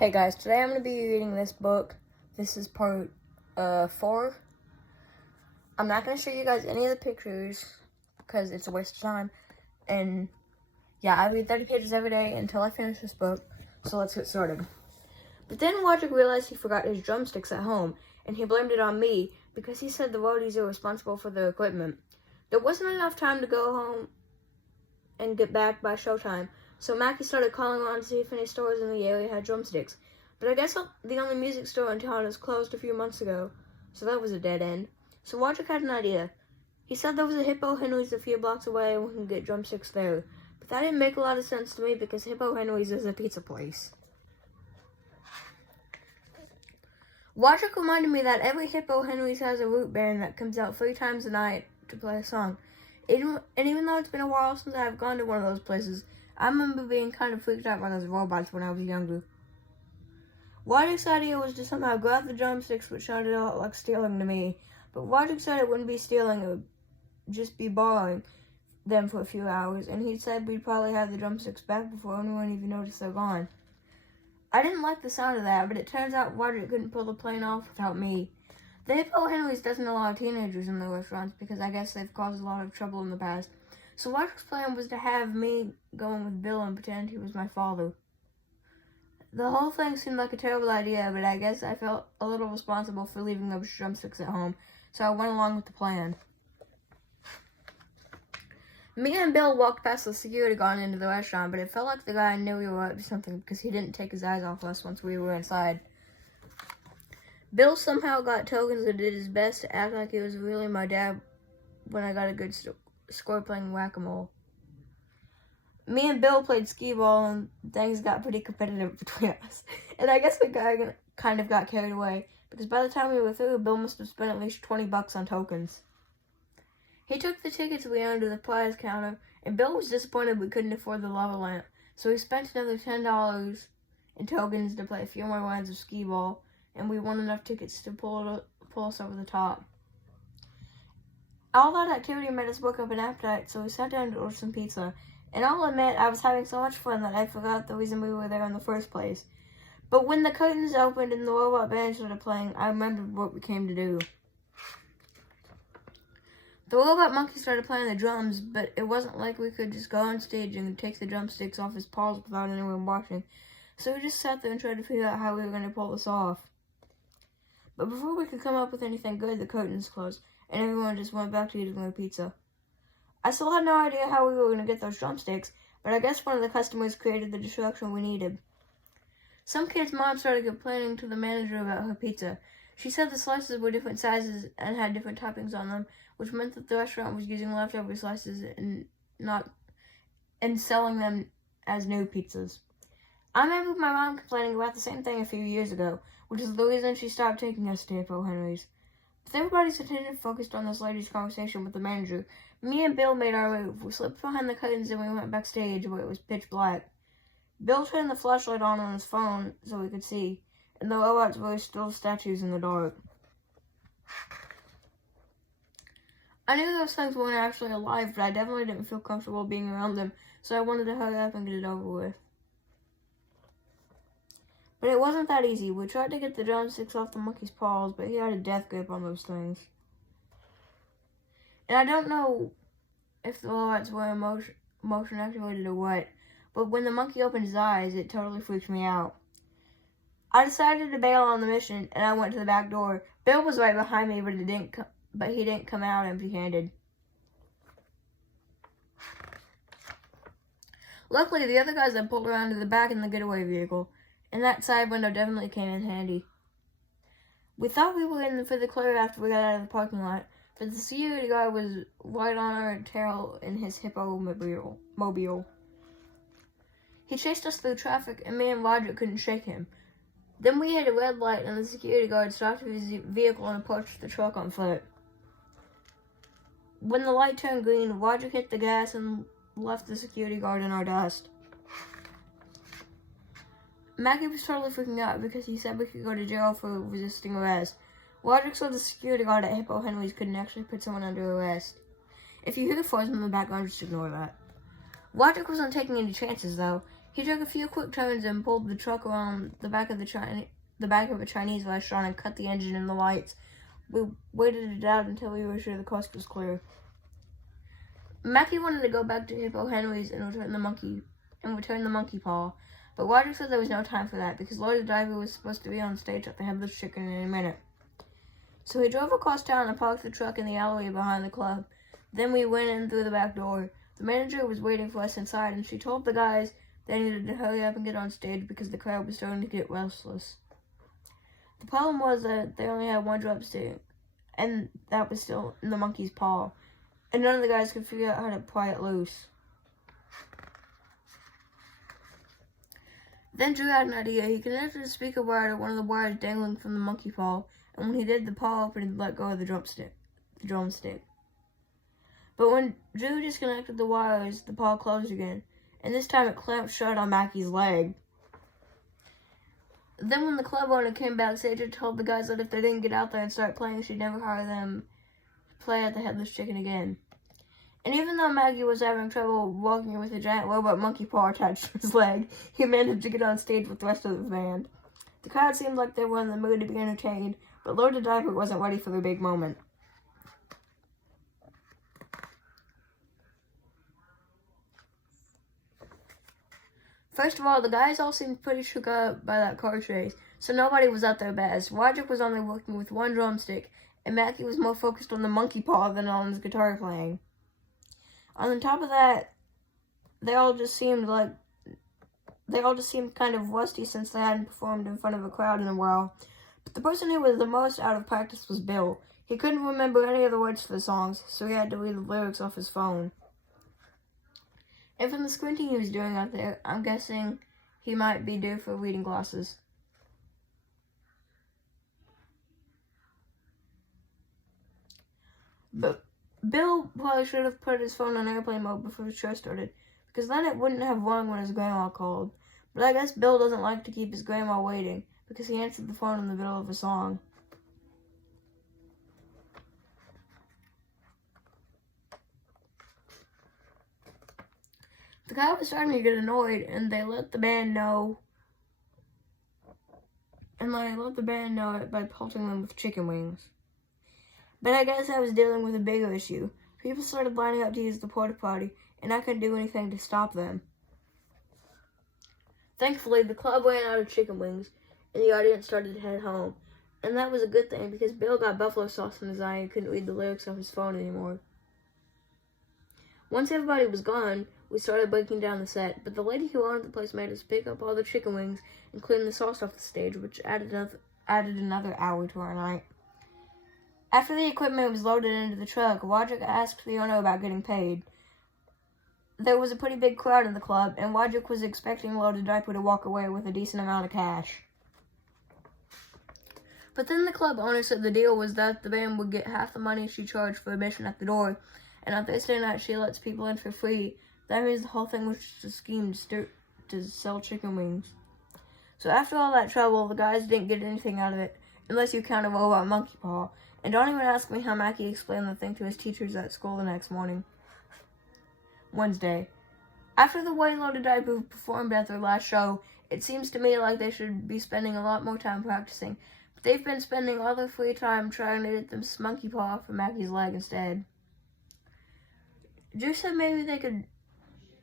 Hey guys, today I'm going to be reading this book. This is part 4. I'm not going to show you guys any of the pictures because it's a waste of time. And yeah, I read 30 pages every day until I finish this book. So let's get started. But then Wojciech realized he forgot his drumsticks at home, and he blamed it on me because he said the roadies are responsible for their equipment. There wasn't enough time to go home and get back by showtime. So Mackie started calling around to see if any stores in the area had drumsticks. But I guess the only music store in town is closed a few months ago, so that was a dead end. So Wojciech had an idea. He said there was a Hippo Henry's a few blocks away and we can get drumsticks there. But that didn't make a lot of sense to me because Hippo Henry's is a pizza place. Wojciech reminded me that every Hippo Henry's has a root band that comes out 3 times a night to play a song. And even though it's been a while since I've gone to one of those places, I remember being kind of freaked out by those robots when I was younger. Wojciech's idea was to somehow grab the drumsticks, which sounded a lot like stealing to me. But Wojciech said it wouldn't be stealing, it would just be borrowing them for a few hours. And he said we'd probably have the drumsticks back before anyone even noticed they're gone. I didn't like the sound of that, but it turns out Wojciech couldn't pull the plane off without me. The Hippo Henry's doesn't allow teenagers in the restaurants because I guess they've caused a lot of trouble in the past. So Wojciech's plan was to have me go in with Bill and pretend he was my father. The whole thing seemed like a terrible idea, but I guess I felt a little responsible for leaving those drumsticks at home, so I went along with the plan. Me and Bill walked past the security guard into the restaurant, but it felt like the guy knew we were up to something because he didn't take his eyes off us once we were inside. Bill somehow got tokens and did his best to act like he was really my dad when I got a good score playing whack-a-mole. Me and Bill played skee-ball and things got pretty competitive between us. And I guess we kind of got carried away because by the time we were through, Bill must have spent at least $20 on tokens. He took the tickets we owned to the prize counter, and Bill was disappointed we couldn't afford the lava lamp, so he spent another $10 in tokens to play a few more rounds of skee-ball, and we won enough tickets to pull us over the top. All that activity made us work up an appetite, so we sat down to order some pizza. And I'll admit, I was having so much fun that I forgot the reason we were there in the first place. But when the curtains opened and the robot band started playing, I remembered what we came to do. The robot monkey started playing the drums, but it wasn't like we could just go on stage and take the drumsticks off his paws without anyone watching. So we just sat there and tried to figure out how we were going to pull this off. But before we could come up with anything good, the curtains closed, and everyone just went back to eating their pizza. I still had no idea how we were going to get those drumsticks, but I guess one of the customers created the distraction we needed. Some kid's mom started complaining to the manager about her pizza. She said the slices were different sizes and had different toppings on them, which meant that the restaurant was using leftover slices and selling them as new pizzas. I remember my mom complaining about the same thing a few years ago, which is the reason she stopped taking us to Hippo Henry's. With everybody's attention focused on this lady's conversation with the manager, me and Bill made our move. We slipped behind the curtains and we went backstage where it was pitch black. Bill turned the flashlight on his phone so we could see, and the robots were still statues in the dark. I knew those things weren't actually alive, but I definitely didn't feel comfortable being around them, so I wanted to hurry up and get it over with. But it wasn't that easy. We tried to get the drumsticks off the monkey's paws, but he had a death grip on those things. And I don't know if the robots were motion activated or what, but when the monkey opened his eyes, it totally freaked me out. I decided to bail on the mission, and I went to the back door. Bill was right behind me, but he didn't come out empty-handed. Luckily, the other guys had pulled around to the back in the getaway vehicle, and that side window definitely came in handy. We thought we were in for the clear after we got out of the parking lot, but the security guard was right on our tail in his Hippo mobile. He chased us through traffic, and me and Roger couldn't shake him. Then we hit a red light, and the security guard stopped his vehicle and approached the truck on foot. When the light turned green, Roger hit the gas and left the security guard in our dust. Maggie was totally freaking out because he said we could go to jail for resisting arrest. Wojciech said the security guard at Hippo Henry's couldn't actually put someone under arrest. If you hear the fuzz in the background, just ignore that. Wojciech wasn't taking any chances, though. He took a few quick turns and pulled the truck around the back of a Chinese restaurant and cut the engine and the lights. We waited it out until we were sure the coast was clear. Mackie wanted to go back to Hippo Henry's and return the monkey paw, but Roger said there was no time for that because Lord the Diver was supposed to be on stage at the Headless Chicken in a minute. So he drove across town and parked the truck in the alleyway behind the club. Then we went in through the back door. The manager was waiting for us inside, and she told the guys they needed to hurry up and get on stage because the crowd was starting to get restless. The problem was that they only had one drumstick, and that was still in the monkey's paw, and none of the guys could figure out how to pry it loose. Then Drew had an idea. He connected a speaker wire to one of the wires dangling from the monkey paw, and when he did, the paw opened and let go of the drumstick. But when Drew disconnected the wires, the paw closed again, and this time it clamped shut on Mackie's leg. Then when the club owner came backstage and told the guys that if they didn't get out there and start playing, she'd never hire them to play at the Headless Chicken again. And even though Maggie was having trouble walking with a giant robot monkey paw attached to his leg, he managed to get on stage with the rest of the band. The crowd seemed like they were in the mood to be entertained, but Lord the Diver wasn't ready for the big moment. First of all, the guys all seemed pretty shook up by that car chase, so nobody was at their best. Roger was only working with one drumstick, and Mackie was more focused on the monkey paw than on his guitar playing. On top of that, they all just seemed kind of rusty since they hadn't performed in front of a crowd in a while. But the person who was the most out of practice was Bill. He couldn't remember any of the words to the songs, so he had to read the lyrics off his phone. And from the squinting he was doing out there, I'm guessing he might be due for reading glasses. But Bill probably should have put his phone on airplane mode before the show started, because then it wouldn't have rung when his grandma called. But I guess Bill doesn't like to keep his grandma waiting, because he answered the phone in the middle of a song. The guy was starting to get annoyed, and they let the band know it by pelting them with chicken wings. But I guess I was dealing with a bigger issue. People started lining up to use the porta potty, and I couldn't do anything to stop them. Thankfully, the club ran out of chicken wings, and the audience started to head home. And that was a good thing, because Bill got buffalo sauce in his eye and couldn't read the lyrics off his phone anymore. Once everybody was gone, we started breaking down the set, but the lady who owned the place made us pick up all the chicken wings and clean the sauce off the stage, which added another hour to our night. After the equipment was loaded into the truck, Wodrick asked the owner about getting paid. There was a pretty big crowd in the club, and Wodrick was expecting Lord the Diver to walk away with a decent amount of cash. But then the club owner said the deal was that the band would get half the money she charged for admission at the door, and on Thursday night she lets people in for free. That means the whole thing was just a scheme to sell chicken wings. So after all that trouble, the guys didn't get anything out of it, unless you count a robot monkey paw. And don't even ask me how Mackie explained the thing to his teachers at school the next morning. Wednesday. After the way Lord the Diver performed at their last show, it seems to me like they should be spending a lot more time practicing. But they've been spending all their free time trying to get this monkey paw from Mackie's leg instead. Drew said maybe they could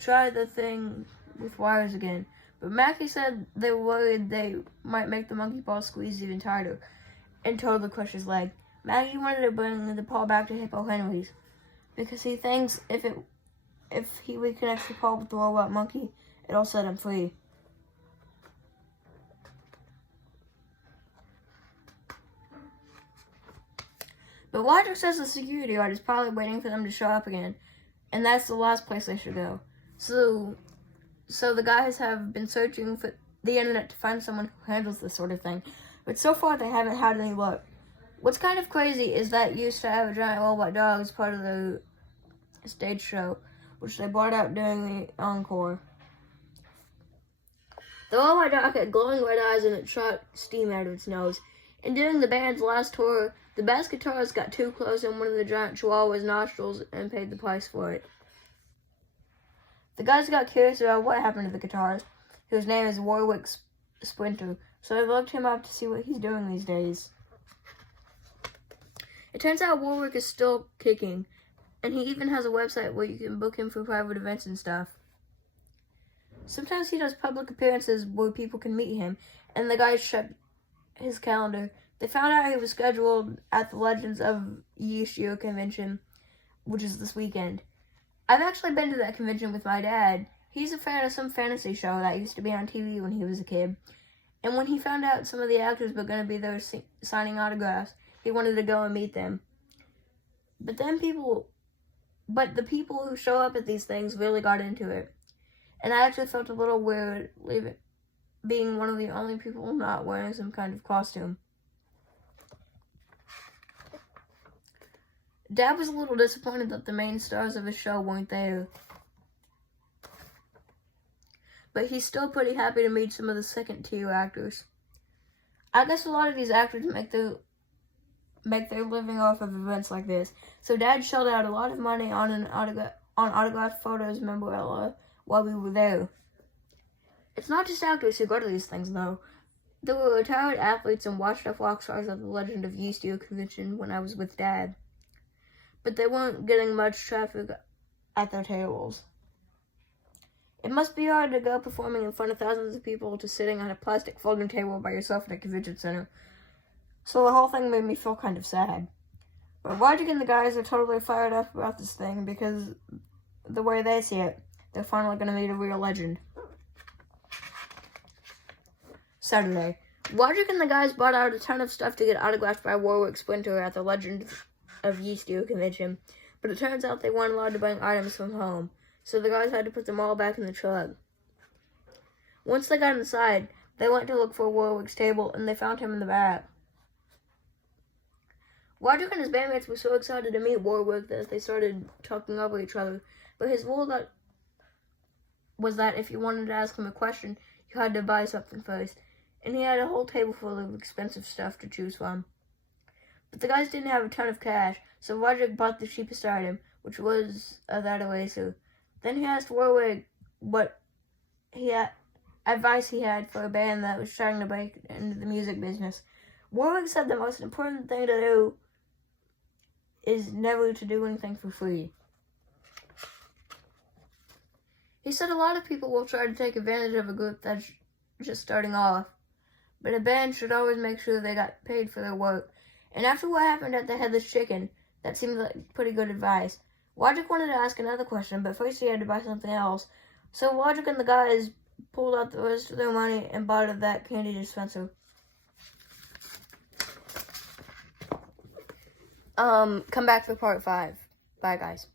try the thing with wires again, but Mackie said they were worried they might make the monkey paw squeeze even tighter and totally crush his leg. Mackie wanted to bring the paw back to Hippo Henry's because he thinks if he reconnects the paw with the robot monkey, it'll set him free. But Roger says the security guard is probably waiting for them to show up again, and that's the last place they should go. So the guys have been searching for the internet to find someone who handles this sort of thing, but so far they haven't had any luck. What's kind of crazy is that used to have a giant robot dog as part of the stage show, which they brought out during the encore. The robot dog had glowing red eyes and it shot steam out of its nose. And during the band's last tour, the bass guitarist got too close in one of the giant chihuahua's nostrils and paid the price for it. The guys got curious about what happened to the guitarist, whose name is Warwick Splinter, so they looked him up to see what he's doing these days. It turns out Warwick is still kicking, and he even has a website where you can book him for private events and stuff. Sometimes he does public appearances where people can meet him, and the guys checked his calendar. They found out he was scheduled at the Legends of Yishio convention, which is this weekend. I've actually been to that convention with my dad. He's a fan of some fantasy show that used to be on TV when he was a kid. And when he found out some of the actors were going to be there signing autographs, he wanted to go and meet them. But the people who show up at these things really got into it. And I actually felt a little weird being one of the only people not wearing some kind of costume. Dad was a little disappointed that the main stars of his show weren't there. But he's still pretty happy to meet some of the second-tier actors. I guess a lot of these actors make their living off of events like this. So Dad shelled out a lot of money on autographed photos memorabilia while we were there. It's not just actors who go to these things, though. There were retired athletes and washed-up rock stars at the Legend of Yishio convention when I was with Dad. But they weren't getting much traffic at their tables. It must be hard to go performing in front of thousands of people to sitting on a plastic folding table by yourself in a convention center. So the whole thing made me feel kind of sad. But Roger and the guys are totally fired up about this thing because the way they see it, they're finally going to meet a real legend. Saturday. Roger and the guys bought out a ton of stuff to get autographed by Warwick Splinter at the Legend of Yishio convention, but it turns out they weren't allowed to bring items from home, so the guys had to put them all back in the truck. Once they got inside, they went to look for Warwick's table, and they found him in the back. Roger and his bandmates were so excited to meet Warwick that they started talking over each other, but his rule was that if you wanted to ask him a question, you had to buy something first, and he had a whole table full of expensive stuff to choose from. But the guys didn't have a ton of cash, so Roger bought the cheapest item, which was that eraser. Then he asked Warwick what advice he had for a band that was trying to break into the music business. Warwick said the most important thing to do is never to do anything for free. He said a lot of people will try to take advantage of a group that's just starting off, but a band should always make sure they got paid for their work. And after what happened at the Headless Chicken, that seemed like pretty good advice. Logic wanted to ask another question, but first he had to buy something else. So Logic and the guys pulled out the rest of their money and bought that candy dispenser. Come back for part 5. Bye, guys.